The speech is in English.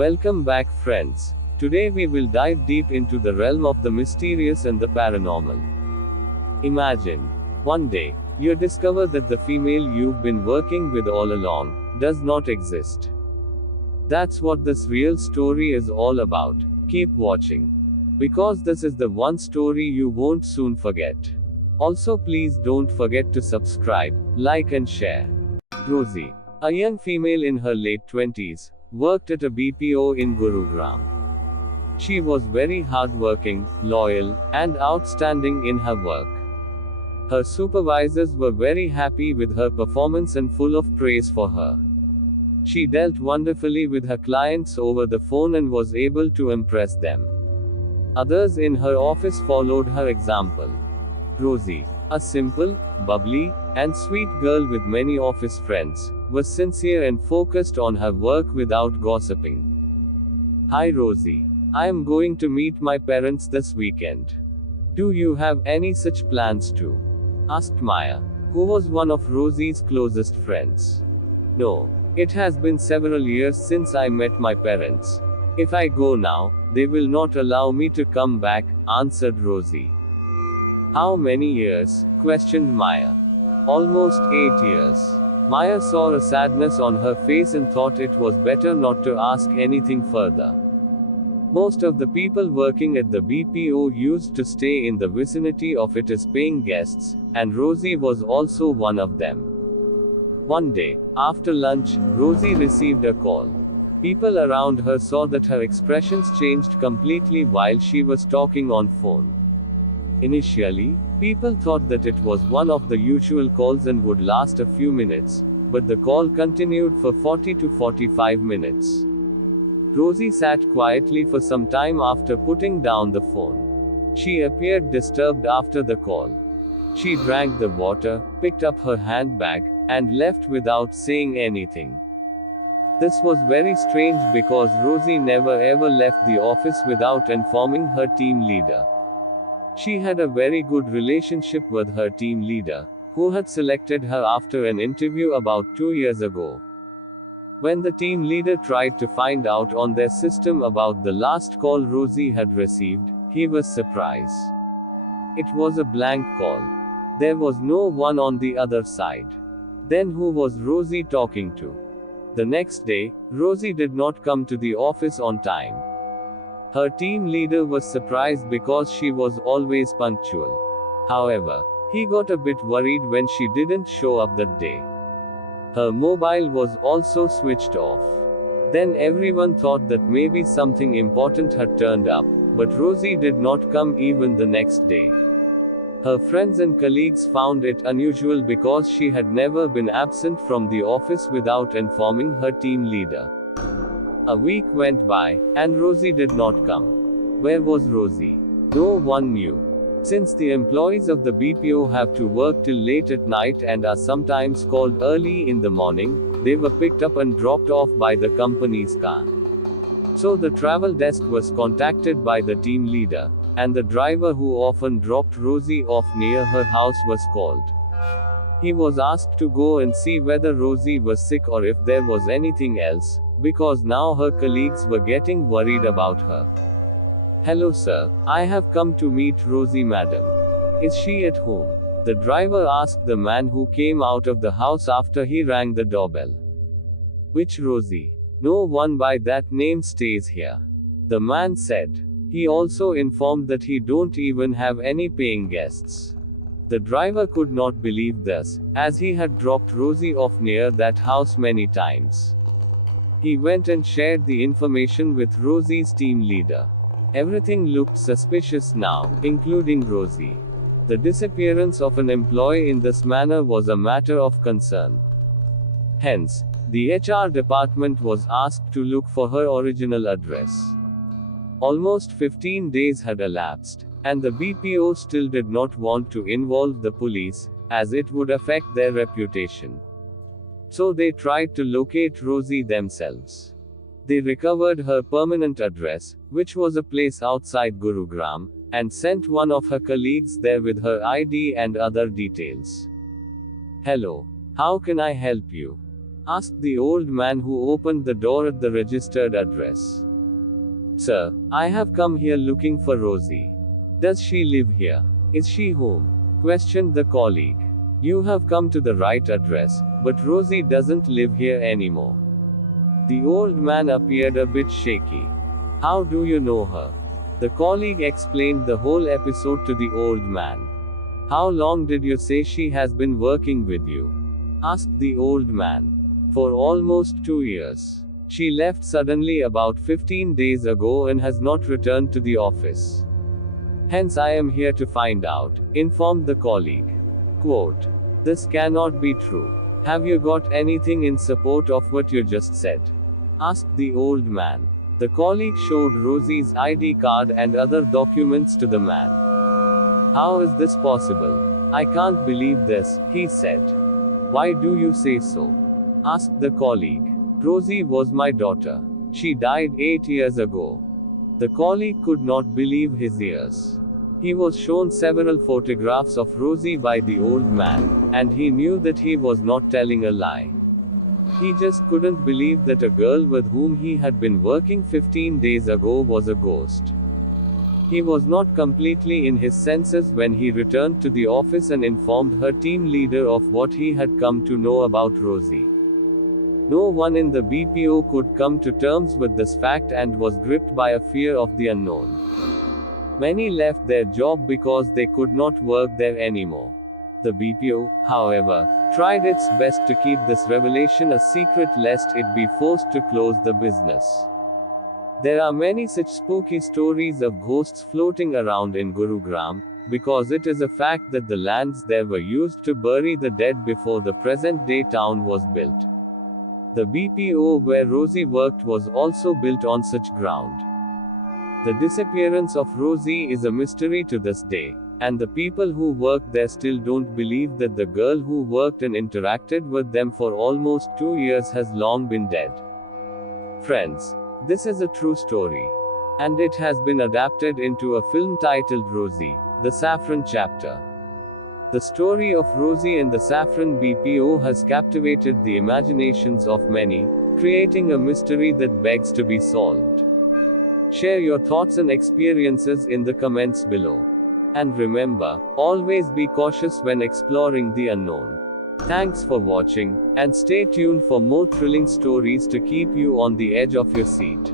Welcome back, friends. Today we will dive deep into the realm of the mysterious and the paranormal. Imagine, one day, you discover that the female you've been working with all along does not exist. That's what this real story is all about. Keep watching, because this is the one story you won't soon forget. Also, please don't forget to subscribe, like, and share. Rosie, a young female in her late 20s, worked at a BPO in Gurugram. She was very hardworking, loyal, and outstanding in her work. Her supervisors were very happy with her performance and full of praise for her. She dealt wonderfully with her clients over the phone and was able to impress them. Others in her office followed her example. Rosie, a simple, bubbly, and sweet girl with many office friends, was sincere and focused on her work without gossiping. "Hi Rosie. I am going to meet my parents this weekend. Do you have any such plans too?" asked Maya, who was one of Rosie's closest friends. "No. It has been several years since I met my parents. If I go now, they will not allow me to come back," answered Rosie. "How many years?" questioned Maya. "Almost 8 years." Maya saw a sadness on her face and thought it was better not to ask anything further. Most of the people working at the BPO used to stay in the vicinity of it as paying guests, and Rosie was also one of them. One day, after lunch, Rosie received a call. People around her saw that her expressions changed completely while she was talking on phone. Initially, people thought that it was one of the usual calls and would last a few minutes, but the call continued for 40 to 45 minutes. Rosie sat quietly for some time after putting down the phone. She appeared disturbed after the call. She drank the water, picked up her handbag, and left without saying anything. This was very strange because Rosie never ever left the office without informing her team leader. She had a very good relationship with her team leader, who had selected her after an interview about 2 years ago. When the team leader tried to find out on their system about the last call Rosie had received, he was surprised. It was a blank call. There was no one on the other side. Then who was Rosie talking to? The next day, Rosie did not come to the office on time. Her team leader was surprised because she was always punctual. However, he got a bit worried when she didn't show up that day. Her mobile was also switched off. Then everyone thought that maybe something important had turned up, but Rosie did not come even the next day. Her friends and colleagues found it unusual because she had never been absent from the office without informing her team leader. A week went by, and Rosie did not come. Where was Rosie? No one knew. Since the employees of the BPO have to work till late at night and are sometimes called early in the morning, they were picked up and dropped off by the company's car. So the travel desk was contacted by the team leader, and the driver who often dropped Rosie off near her house was called. He was asked to go and see whether Rosie was sick or if there was anything else, because now her colleagues were getting worried about her. "Hello sir, I have come to meet Rosie madam. Is she at home?" the driver asked the man who came out of the house after he rang the doorbell. "Which Rosie? No one by that name stays here," the man said. He also informed that he don't even have any paying guests. The driver could not believe this, as he had dropped Rosie off near that house many times. He went and shared the information with Rosie's team leader. Everything looked suspicious now, including Rosie. The disappearance of an employee in this manner was a matter of concern. Hence, the HR department was asked to look for her original address. Almost 15 days had elapsed, and the BPO still did not want to involve the police, as it would affect their reputation. So they tried to locate Rosie themselves. They recovered her permanent address, which was a place outside Gurugram, and sent one of her colleagues there with her ID and other details. "Hello. How can I help you?" asked the old man who opened the door at the registered address. Sir, I have come here looking for Rosie. Does she live here? Is she home? Questioned the colleague. You have come to the right address, but Rosie doesn't live here anymore. The old man appeared a bit shaky. How do you know her? The colleague explained the whole episode to the old man. How long did you say she has been working with you? Asked the old man. For almost 2 years. She left suddenly about 15 days ago and has not returned to the office. Hence I am here to find out, informed the colleague. Quote, this cannot be true. Have you got anything in support of what you just said? Asked the old man. The colleague showed Rosie's ID card and other documents to the man. How is this possible? I can't believe this, he said. Why do you say so? Asked the colleague. Rosie was my daughter. She died 8 years ago. The colleague could not believe his ears. He was shown several photographs of Rosie by the old man, and he knew that he was not telling a lie. He just couldn't believe that a girl with whom he had been working 15 days ago was a ghost. He was not completely in his senses when he returned to the office and informed her team leader of what he had come to know about Rosie. No one in the BPO could come to terms with this fact and was gripped by a fear of the unknown. Many left their job because they could not work there anymore. The BPO, however, tried its best to keep this revelation a secret lest it be forced to close the business. There are many such spooky stories of ghosts floating around in Gurugram, because it is a fact that the lands there were used to bury the dead before the present-day town was built. The BPO where Rosie worked was also built on such ground. The disappearance of Rosie is a mystery to this day, and the people who work there still don't believe that the girl who worked and interacted with them for almost 2 years has long been dead. Friends, this is a true story. And it has been adapted into a film titled Rosie, the Saffron Chapter. The story of Rosie and the Saffron BPO has captivated the imaginations of many, creating a mystery that begs to be solved. Share your thoughts and experiences in the comments below. And remember, always be cautious when exploring the unknown. Thanks for watching, and stay tuned for more thrilling stories to keep you on the edge of your seat.